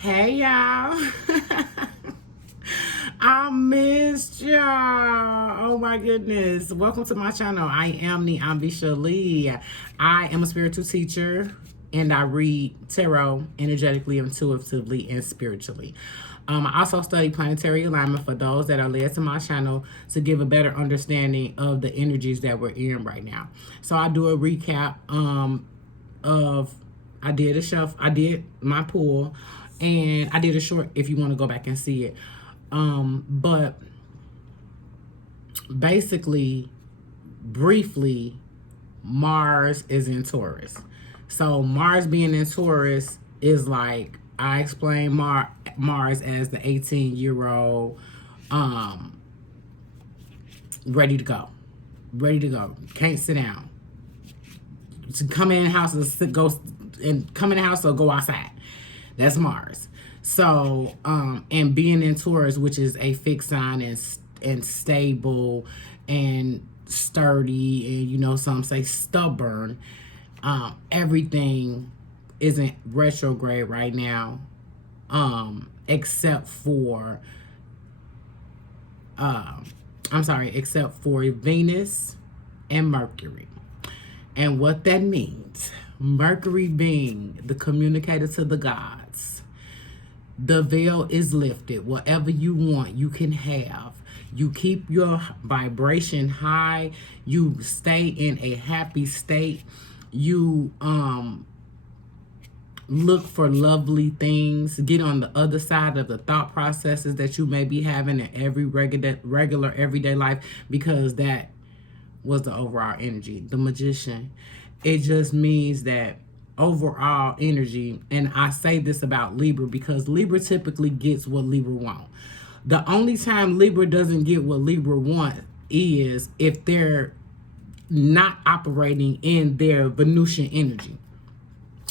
Hey y'all. I missed y'all. Oh my goodness. Welcome to my channel. I am the Ambisha Lee. I am a spiritual teacher and I read tarot energetically, intuitively, and spiritually. I also study planetary alignment for those that are led to my channel to give a better understanding of the energies that we're in right now. So I do a recap of I did my pool, and I did a short if you want to go back and see it. But basically, briefly, Mars is in Taurus. So Mars being in Taurus is like, I explain Mars as the 18-year-old ready to go. Ready to go. Can't sit down. To come in the house or go outside. That's Mars. So, and being in Taurus, which is a fixed sign and stable and sturdy, and some say stubborn. Everything isn't retrograde right now, except for except for Venus and Mercury. And what that means, Mercury being the communicator to the gods, the veil is lifted. Whatever you want, you can have. You keep your vibration high. You stay in a happy state. You look for lovely things. Get on the other side of the thought processes that you may be having in every regular everyday life, because that was the overall energy. The Magician. It just means that overall energy, and I say this about Libra because Libra typically gets what Libra wants. The only time Libra doesn't get what Libra wants is if they're not operating in their Venusian energy.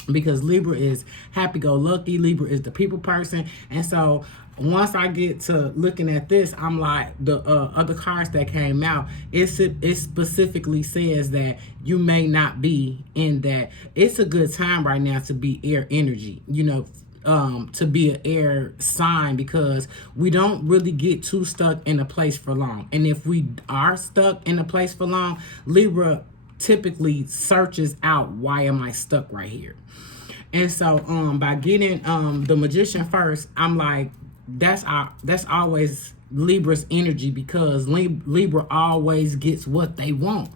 Because Libra is happy-go-lucky. Libra is the people person. And so once I get to looking at this, I'm like, the other cards that came out, it specifically says that you may not be in that. It's a good time right now to be air energy, to be an air sign, because we don't really get too stuck in a place for long. And if we are stuck in a place for long, Libra typically searches out, why am I stuck right here? And so by getting the Magician first, I'm like, that's always Libra's energy, because Libra always gets what they want.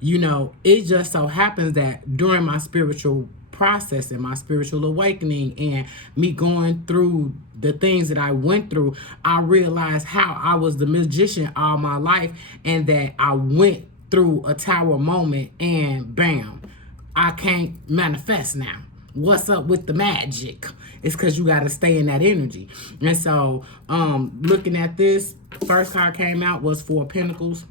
It just so happens that during my spiritual process and my spiritual awakening and me going through the things that I went through, I realized how I was the Magician all my life, and that I went through a tower moment and bam, I can't manifest now. What's up with the magic? It's because you got to stay in that energy. And so looking at this, first card came out was Four of Pentacles.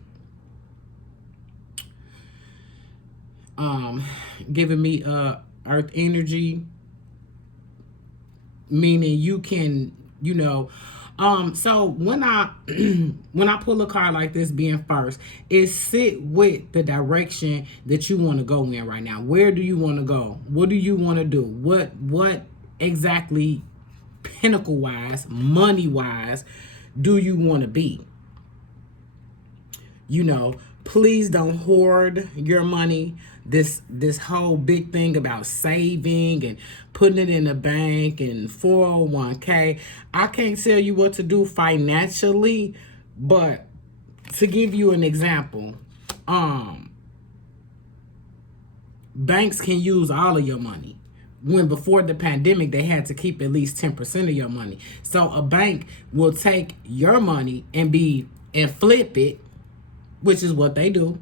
Giving me earth energy, meaning you can, so when I pull a card like this being first, it sit with the direction that you want to go in right now. Where do you want to go? What do you want to do? What exactly, pinnacle wise, money wise, do you want to be? Please don't hoard your money. This whole big thing about saving and putting it in the bank and 401k. I can't tell you what to do financially, but to give you an example, banks can use all of your money. When before the pandemic, they had to keep at least 10% of your money. So a bank will take your money and flip it, which is what they do.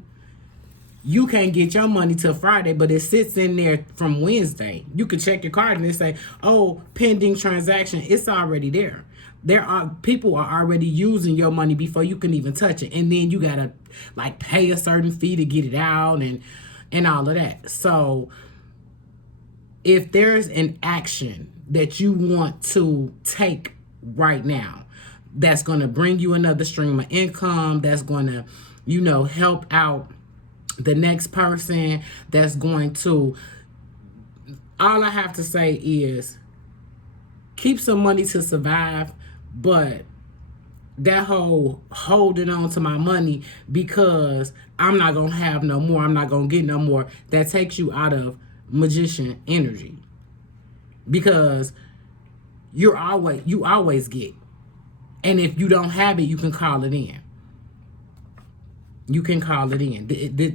You can't get your money till Friday, but it sits in there from Wednesday. You can check your card and they say, oh, pending transaction. It's already there. People are already using your money before you can even touch it. And then you got to pay a certain fee to get it out and all of that. So if there's an action that you want to take right now, that's going to bring you another stream of income, that's going to, help out the next person, that's going to, all I have to say is keep some money to survive, but that whole holding on to my money because I'm not gonna have no more, I'm not gonna get no more, that takes you out of magician energy. Because you always get. And if you don't have it, you can call it in. You can call it in.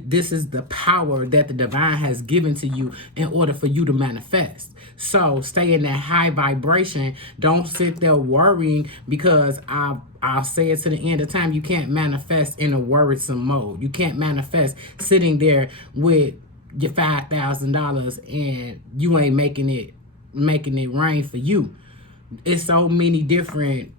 This is the power that the divine has given to you in order for you to manifest. So stay in that high vibration. Don't sit there worrying, because I'll say it to the end of time. You can't manifest in a worrisome mode. You can't manifest sitting there with your $5,000 and you ain't making it rain for you. It's so many different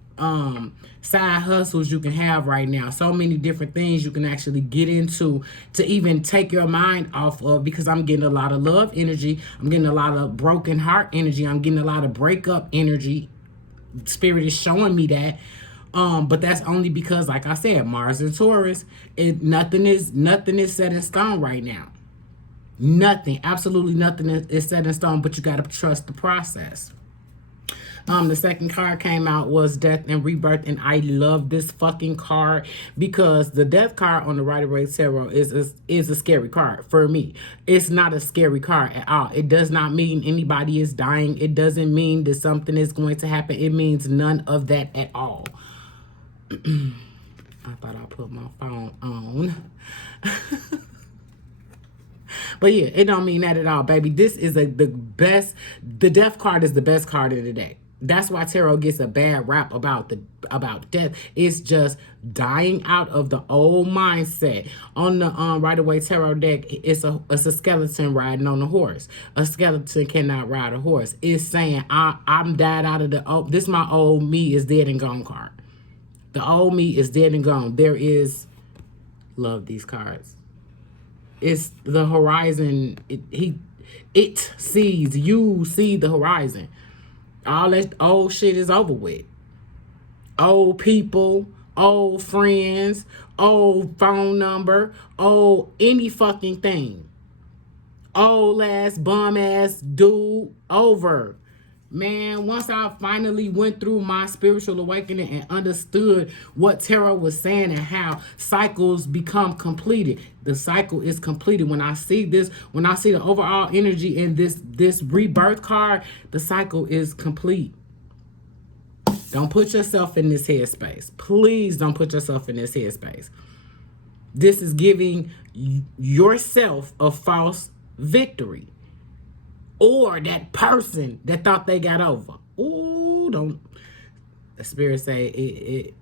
side hustles you can have right now, so many different things you can actually get into to even take your mind off of, because I'm getting a lot of love energy, I'm getting a lot of broken heart energy, I'm getting a lot of breakup energy. Spirit is showing me that, but that's only because, like I said, Mars and Taurus, nothing is set in stone right now. Nothing, absolutely nothing is set in stone, but you got to trust the process. The second card came out was Death and Rebirth, and I love this fucking card because the Death card on the Rider-Waite Tarot is a scary card for me. It's not a scary card at all. It does not mean anybody is dying. It doesn't mean that something is going to happen. It means none of that at all. I thought I put my phone on. But yeah, it don't mean that at all, baby. This is the best. The Death card is the best card of the day. That's why tarot gets a bad rap about death. It's just dying out of the old mindset. On the Rider-Waite Tarot deck, it's a skeleton riding on a horse. A skeleton cannot ride a horse. It's saying I'm died out of the old. This my old me is dead and gone card. The old me is dead and gone. There is, love these cards. It's the horizon. It sees, you see the horizon. All that old shit is over with. Old people, old friends, old phone number, old any fucking thing. Old ass, bum ass dude, over. Man, once I finally went through my spiritual awakening and understood what tarot was saying and how cycles become completed. The cycle is completed. When I see this, when I see the overall energy in this rebirth card, the cycle is complete. Don't put yourself in this headspace. Please don't put yourself in this headspace. This is giving yourself a false victory. Or that person that thought they got over. Ooh, don't. The spirit say it.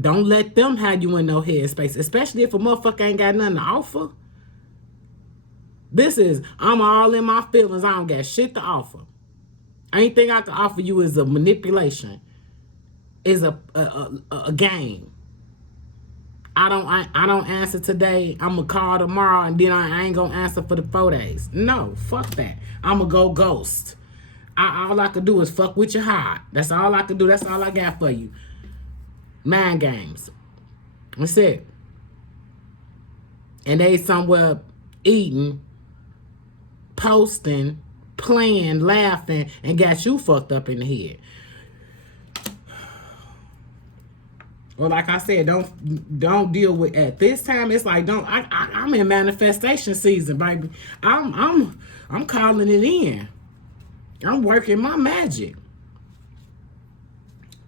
Don't let them have you in no headspace, especially if a motherfucker ain't got nothing to offer. This is, I'm all in my feelings. I don't got shit to offer. Anything I can offer you is a manipulation, is a game. I don't answer today. I'm going to call tomorrow, and then I ain't going to answer for the 4 days. No, fuck that. I'm going to go ghost. All I can do is fuck with your heart. That's all I can do. That's all I got for you. Mind games. That's it. And they somewhere eating, posting, playing, laughing, and got you fucked up in the head. Well, like I said, don't deal with at this time. It's like I'm in manifestation season, baby. I'm calling it in. I'm working my magic.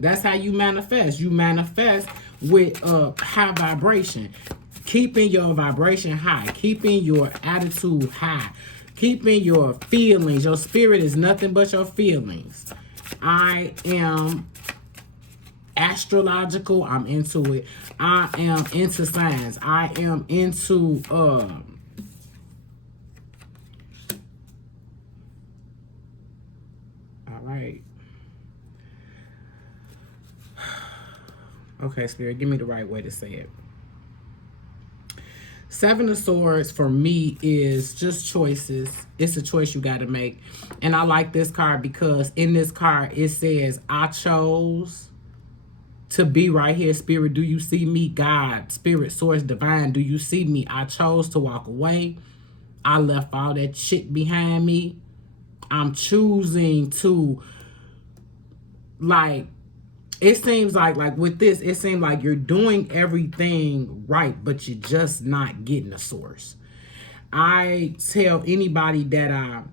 That's how you manifest. You manifest with high vibration, keeping your vibration high, keeping your attitude high, keeping your feelings. Your spirit is nothing but your feelings. I am astrological. I'm into it. I am into science. I am into all right. Okay, Spirit, give me the right way to say it. Seven of Swords for me is just choices. It's a choice you got to make. And I like this card because in this card it says, I chose to be right here. Spirit, do you see me? God, Spirit, Source, Divine, do you see me? I chose to walk away. I left all that shit behind me. I'm choosing to, like, it seems like with this, it seems like you're doing everything right, but you're just not getting the source. I tell anybody that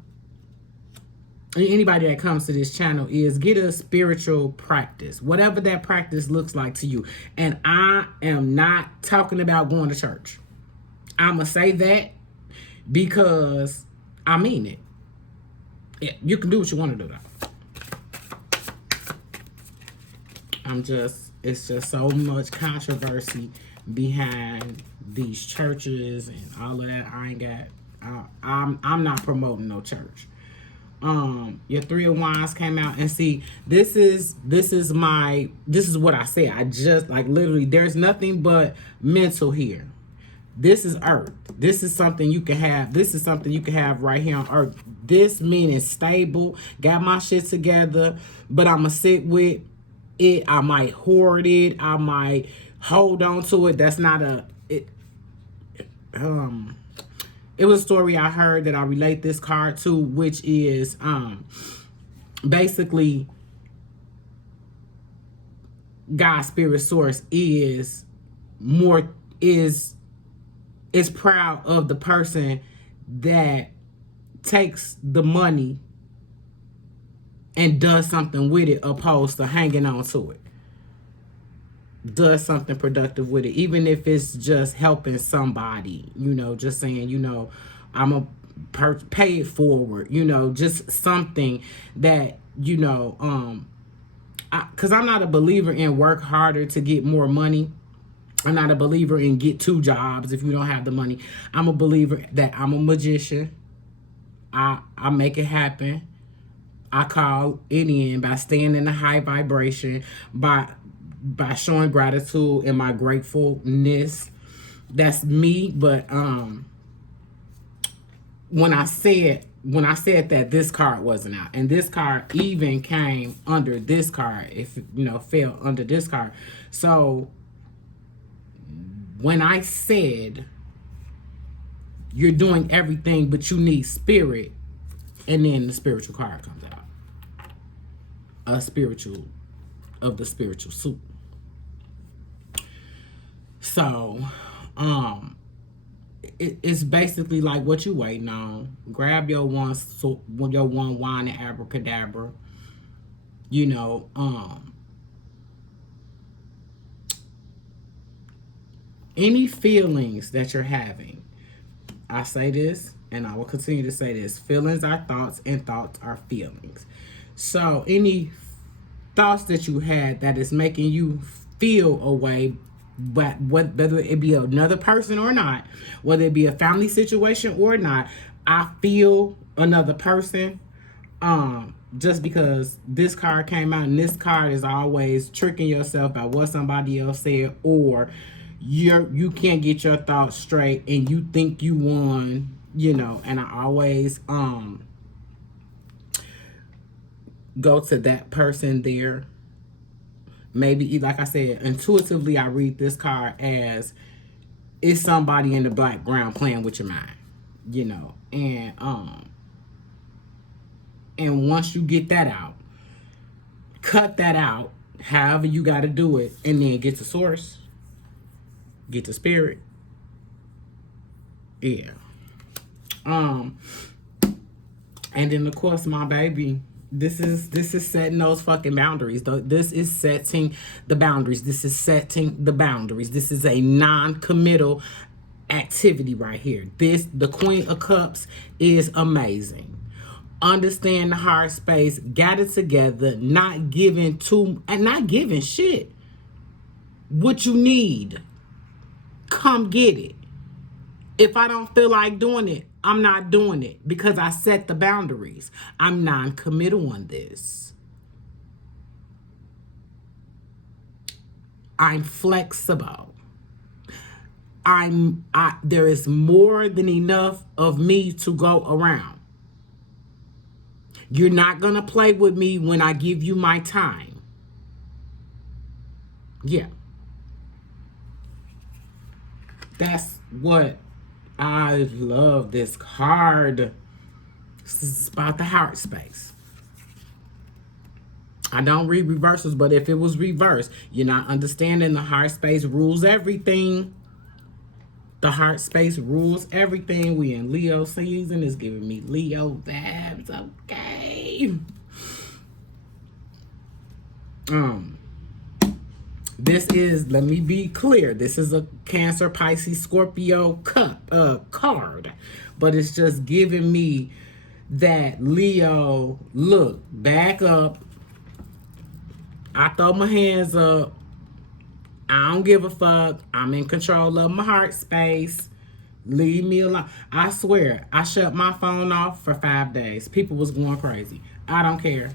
comes to this channel is get a spiritual practice, whatever that practice looks like to you. And I am not talking about going to church. I'm going to say that because I mean it. Yeah, you can do what you want to do, though. It's just so much controversy behind these churches and all of that. I'm not promoting no church. Your Three of Wands came out, and see, this is what I say. I just, like, literally, there's nothing but mental here. This is earth. This is something you can have. This is something you can have right here on earth. This meaning stable, got my shit together, but I'm gonna sit with it. I might hoard it. I might hold on to it. That's not it was a story I heard that I relate this card to, which is basically God's spirit source is proud of the person that takes the money and does something with it, opposed to hanging on to it. Does something productive with it, even if it's just helping somebody, just saying, I'm going to pay it forward, just something that, because I'm not a believer in work harder to get more money. I'm not a believer in get 2 jobs if you don't have the money. I'm a believer that I'm a magician. I make it happen. I call it in by staying in a high vibration, by showing gratitude and my gratefulness. That's me. But when I said that, this card wasn't out, and this card even came under this card, if fell under this card. So when I said you're doing everything but you need spirit, and then the spiritual card comes out. A spiritual of the spiritual soup. So, it's basically like what you waiting on. Grab your one wine and abracadabra. Any feelings that you're having. I say this, and I will continue to say this. Feelings are thoughts, and thoughts are feelings. So any thoughts that you had that is making you feel a way, but whether it be another person or not, whether it be a family situation or not, I feel another person. Just because this card came out, and this card is always tricking yourself by what somebody else said, or you can't get your thoughts straight and you think you won, and I always go to that person there. Maybe, like I said, intuitively I read this card as it's somebody in the background playing with your mind, and once you get that out, cut that out, however you got to do it, and then get to source, get to spirit. Yeah. And then of course, my baby, this is setting those fucking boundaries. This is setting the boundaries. This is setting the boundaries. This is a non-committal activity right here. The Queen of Cups is amazing. Understand the hard space, got it together, not giving shit. What you need, come get it. If I don't feel like doing it, I'm not doing it, because I set the boundaries. I'm non-committal on this. I'm flexible. There is more than enough of me to go around. You're not going to play with me when I give you my time. Yeah. That's what I love this card It's about the heart space. I don't read reversals, but if it was reversed, you're not understanding the heart space rules everything. The heart space rules everything. We in Leo season. It's giving me Leo vibes. Okay. This is, let me be clear, this is a Cancer, Pisces, Scorpio card. But it's just giving me that Leo, look, back up. I throw my hands up. I don't give a fuck. I'm in control of my heart space. Leave me alone. I swear, I shut my phone off for 5 days. People was going crazy. I don't care.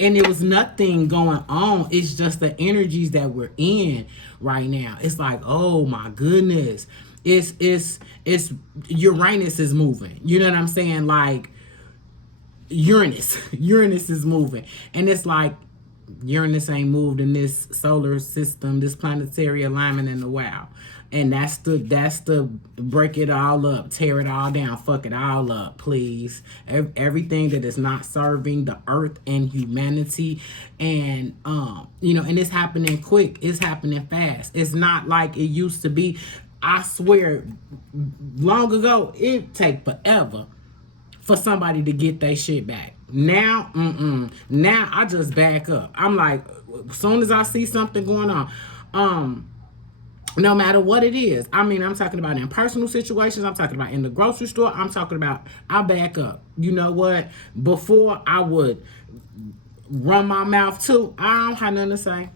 And it was nothing going on. It's just the energies that we're in right now. It's like, oh my goodness. It's Uranus is moving. You know what I'm saying? Like Uranus is moving. And it's like Uranus ain't moved in this solar system, this planetary alignment in a while. And that's the break it all up, tear it all down, fuck it all up, please. Everything that is not serving the earth and humanity, and and it's happening quick, it's happening fast. It's not like it used to be. I swear, long ago, it take forever for somebody to get their shit back. Now, now I just back up. I'm like, as soon as I see something going on, no matter what it is. I mean, I'm talking about in personal situations. I'm talking about in the grocery store. I'm talking about, I back up. You know what? Before I would run my mouth too, I don't have nothing to say.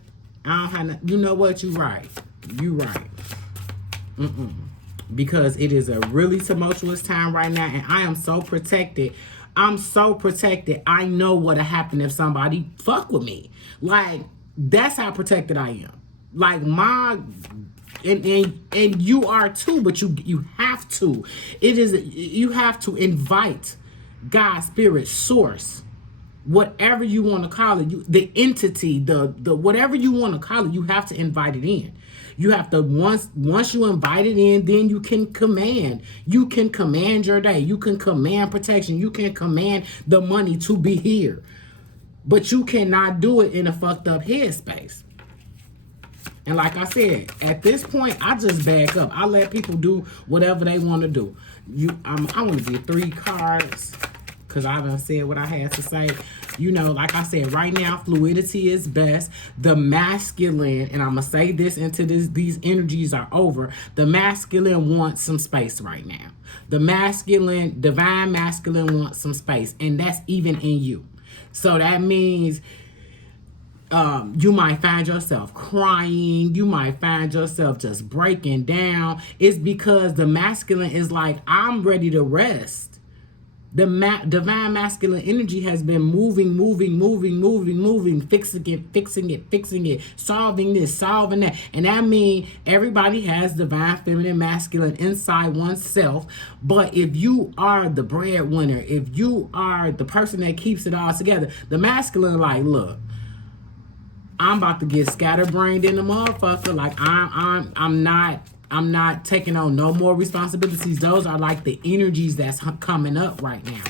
I don't have nothing. You know what? You right. You right. Because it is a really tumultuous time right now, and I am so protected. I'm so protected. I know what'll happen if somebody fuck with me. Like, that's how protected I am. Like, and you are too, but you have to. You have to invite God, spirit, source, whatever you want to call it, the entity, the whatever you want to call it, you have to invite it in. You have to, once you invite it in, then you can command. You can command your day. You can command protection. You can command the money to be here. But you cannot do it in a fucked up headspace. And like I said, at this point, I just back up. I let people do whatever they want to do. I want to get 3 cards because I done said what I had to say. You know, like I said, right now, fluidity is best. The masculine, and I'm going to say this until these energies are over, the masculine wants some space right now. The masculine, divine masculine wants some space, and that's even in you. So that means you might find yourself crying. You might find yourself just breaking down. It's because the masculine is like, I'm ready to rest. The divine masculine energy has been moving, fixing it, solving this, solving that. And that means everybody has divine feminine masculine inside oneself. But if you are the breadwinner, if you are the person that keeps it all together, the masculine like, look, I'm about to get scatterbrained in the motherfucker. Like I'm not taking on no more responsibilities. Those are like the energies that's coming up right now.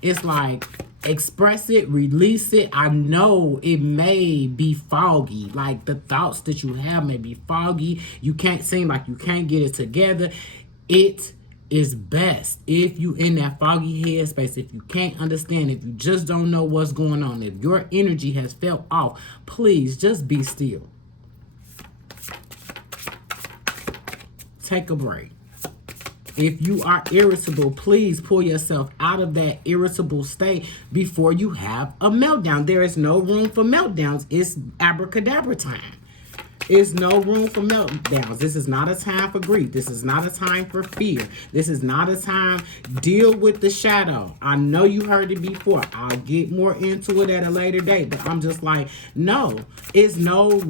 It's like, express it, release it. I know it may be foggy. Like the thoughts that you have may be foggy. You can't seem like you can't get it together. It is best if you in that foggy headspace, if you can't understand, if you just don't know what's going on, if your energy has felt off, please just be still. Take a break. If you are irritable, please pull yourself out of that irritable state before you have a meltdown. There is no room for meltdowns. It's abracadabra time. There's no room for meltdowns. This is not a time for grief. This is not a time for fear. This is not a time. Deal with the shadow. I know you heard it before. I'll get more into it at a later date. But I'm just like, no. It's no,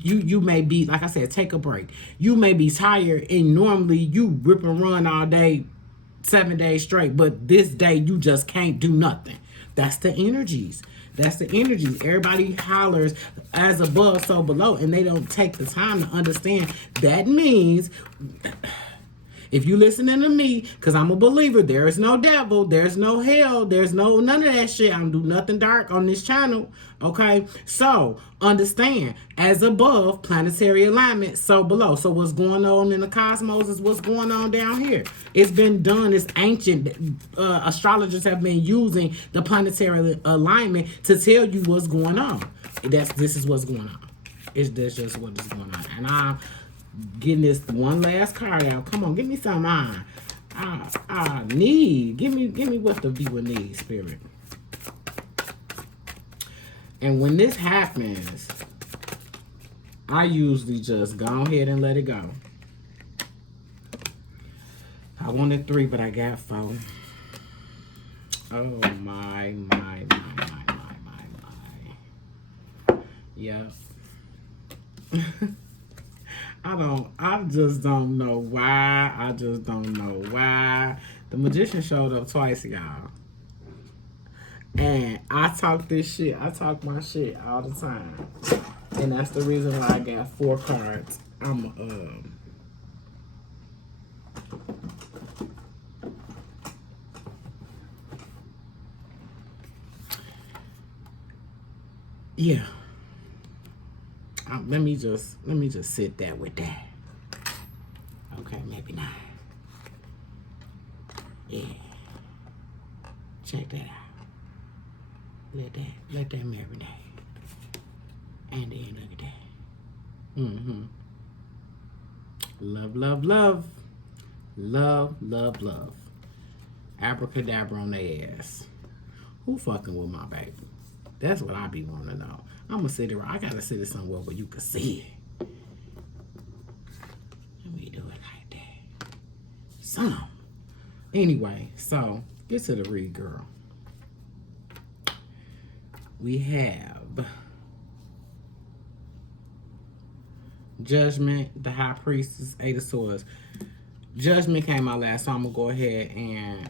you may be, like I said, take a break. You may be tired and normally you rip and run all day, 7 days straight. But this day you just can't do nothing. That's the energies. That's the energy. Everybody hollers as above, so below, and they don't take the time to understand. That means If you listening to me, because I'm a believer, there is no devil, there's no hell, there's no none of that shit. I don't do nothing dark on this channel. Okay, so understand, as above, planetary alignment, so below. So what's going on in the cosmos is what's going on down here. It's been done. It's ancient. Astrologers have been using the planetary alignment to tell you what's going on. This is what's going on. That's just what is going on. And I'm getting this one last card out. Come on, give me some on. I need. Give me what the viewer needs, Spirit. And when this happens, I usually just go ahead and let it go. I wanted 3, but I got 4. Oh my. Yeah. I just don't know why. I just don't know why. The magician showed up twice, y'all. And I talk this shit. I talk my shit all the time. And that's the reason why I got 4 cards. Yeah. Let me just sit there with that. Okay, maybe not. Yeah. Check that out. Let that marinate. And then look at that. Mm-hmm. Love, love, love. Love, love, love. Abracadabra on their ass. Who fucking with my baby? That's what I be wanting to know. I'm gonna sit there. I gotta sit it somewhere where you can see it. Let me do it like that. Some. Anyway, so get to the read, girl. We have Judgment, the High Priestess, 8 of Swords. Judgment came out last, so I'm gonna go ahead and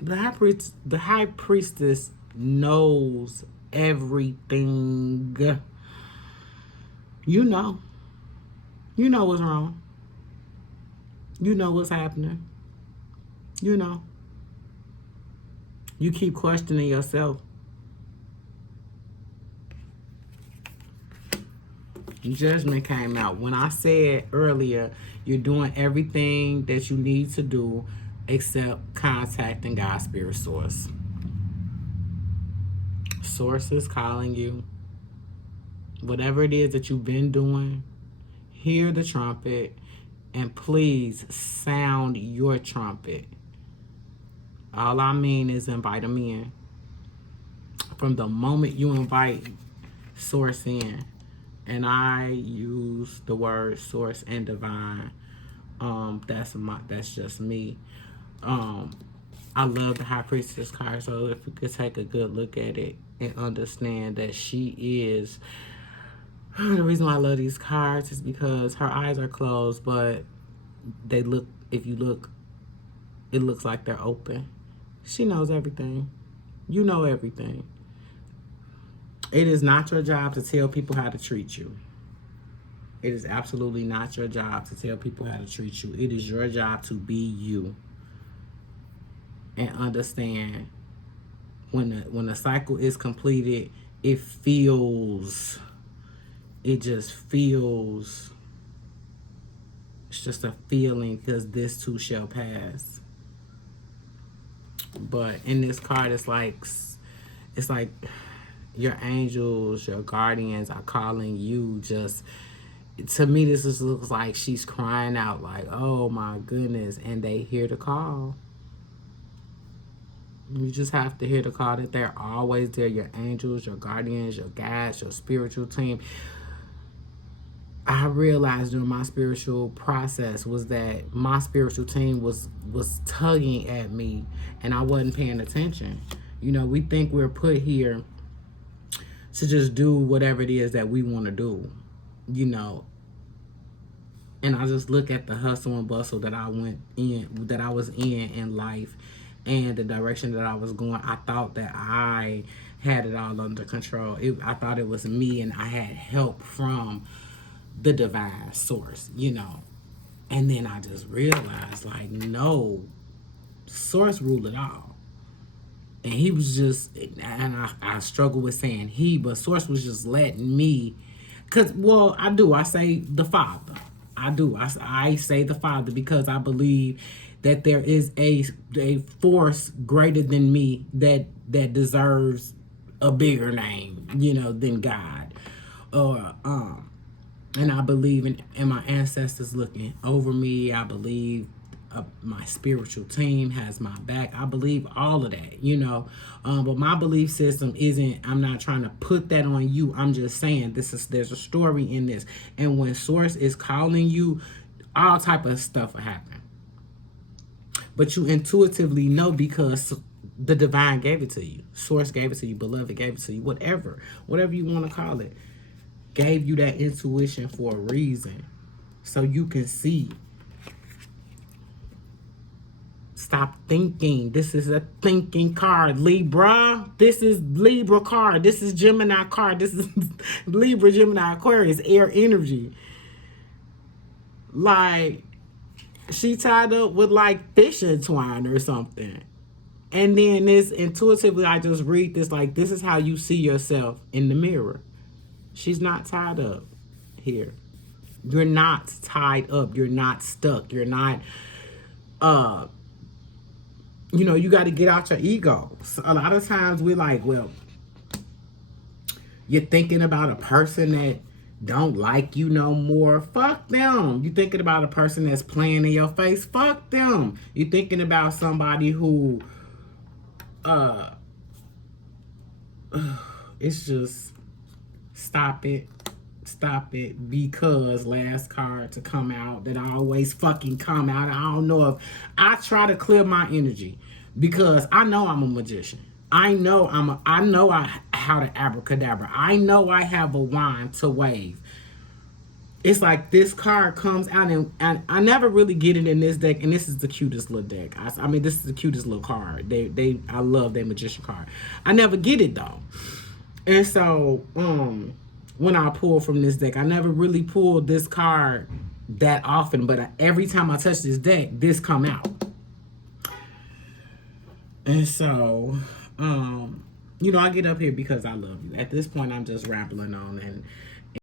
the High Priestess knows everything. You know what's wrong. You know what's happening. You know. You keep questioning yourself. Judgment came out. When I said earlier, you're doing everything that you need to do except contacting God's spirit source. Source is calling you. Whatever it is that you've been doing, hear the trumpet and please sound your trumpet. All I mean is invite them in. From the moment you invite source in, and I use the word source and divine, that's just me. I love the High Priestess card, so if we could take a good look at it and understand that she is, the reason why I love these cards is because her eyes are closed, but they look, if you look, it looks like they're open. She knows everything. You know everything. It is not your job to tell people how to treat you. It is absolutely not your job to tell people how to treat you. It is your job to be you. And understand when the cycle is completed, it just feels, it's just a feeling, because this too shall pass. But in this card, it's like your angels, your guardians are calling you. Just, to me, this just looks like she's crying out like, oh my goodness, and they hear the call. You just have to hear the call that they're always there. Your angels, your guardians, your guides, your spiritual team. I realized during my spiritual process was that my spiritual team was tugging at me and I wasn't paying attention. You know, we think we're put here to just do whatever it is that we want to do, you know. And I just look at the hustle and bustle that I was in life, and the direction that I was going. I thought that I had it all under control. I thought it was me, and I had help from the divine source, you know. And then I just realized, like, no, Source rule it all. And he was just, and I struggle with saying he, but Source was just letting me, because, well, I say the Father. I say the Father because I believe that there is a force greater than me that deserves a bigger name, than God. Or and I believe in my ancestors looking over me. I believe my spiritual team has my back. I believe all of that. But my belief system isn't. I'm not trying to put that on you. I'm just saying there's a story in this, and when Source is calling you, all type of stuff will happen. But you intuitively know because the divine gave it to you. Source gave it to you. Beloved gave it to you. Whatever you want to call it, gave you that intuition for a reason, so you can see. Stop thinking. This is a thinking card, Libra. This is Libra card. This is Gemini card. This is Libra, Gemini, Aquarius, air energy. Like, she tied up with like fishing twine or something. And then this intuitively, I just read this like, this is how you see yourself in the mirror. She's not tied up here. You're not tied up. You're not stuck. You're not, you got to get out your ego. So a lot of times we're like, well, you're thinking about a person that don't like you no more. Fuck them. You thinking about a person that's playing in your face. Fuck them. You thinking about somebody who, it's just, stop it. Stop it, because last card to come out that I always fucking come out. I don't know if I try to clear my energy because I know I'm a magician. I know how to abracadabra. I know I have a wand to wave. It's like this card comes out and I never really get it in this deck, and this is the cutest little deck. I mean, this is the cutest little card. I love their magician card. I never get it though, and so when I pull from this deck, I never really pulled this card that often, but every time I touch this deck, this come out. And so, I get up here because I love you. At this point, I'm just rambling on, and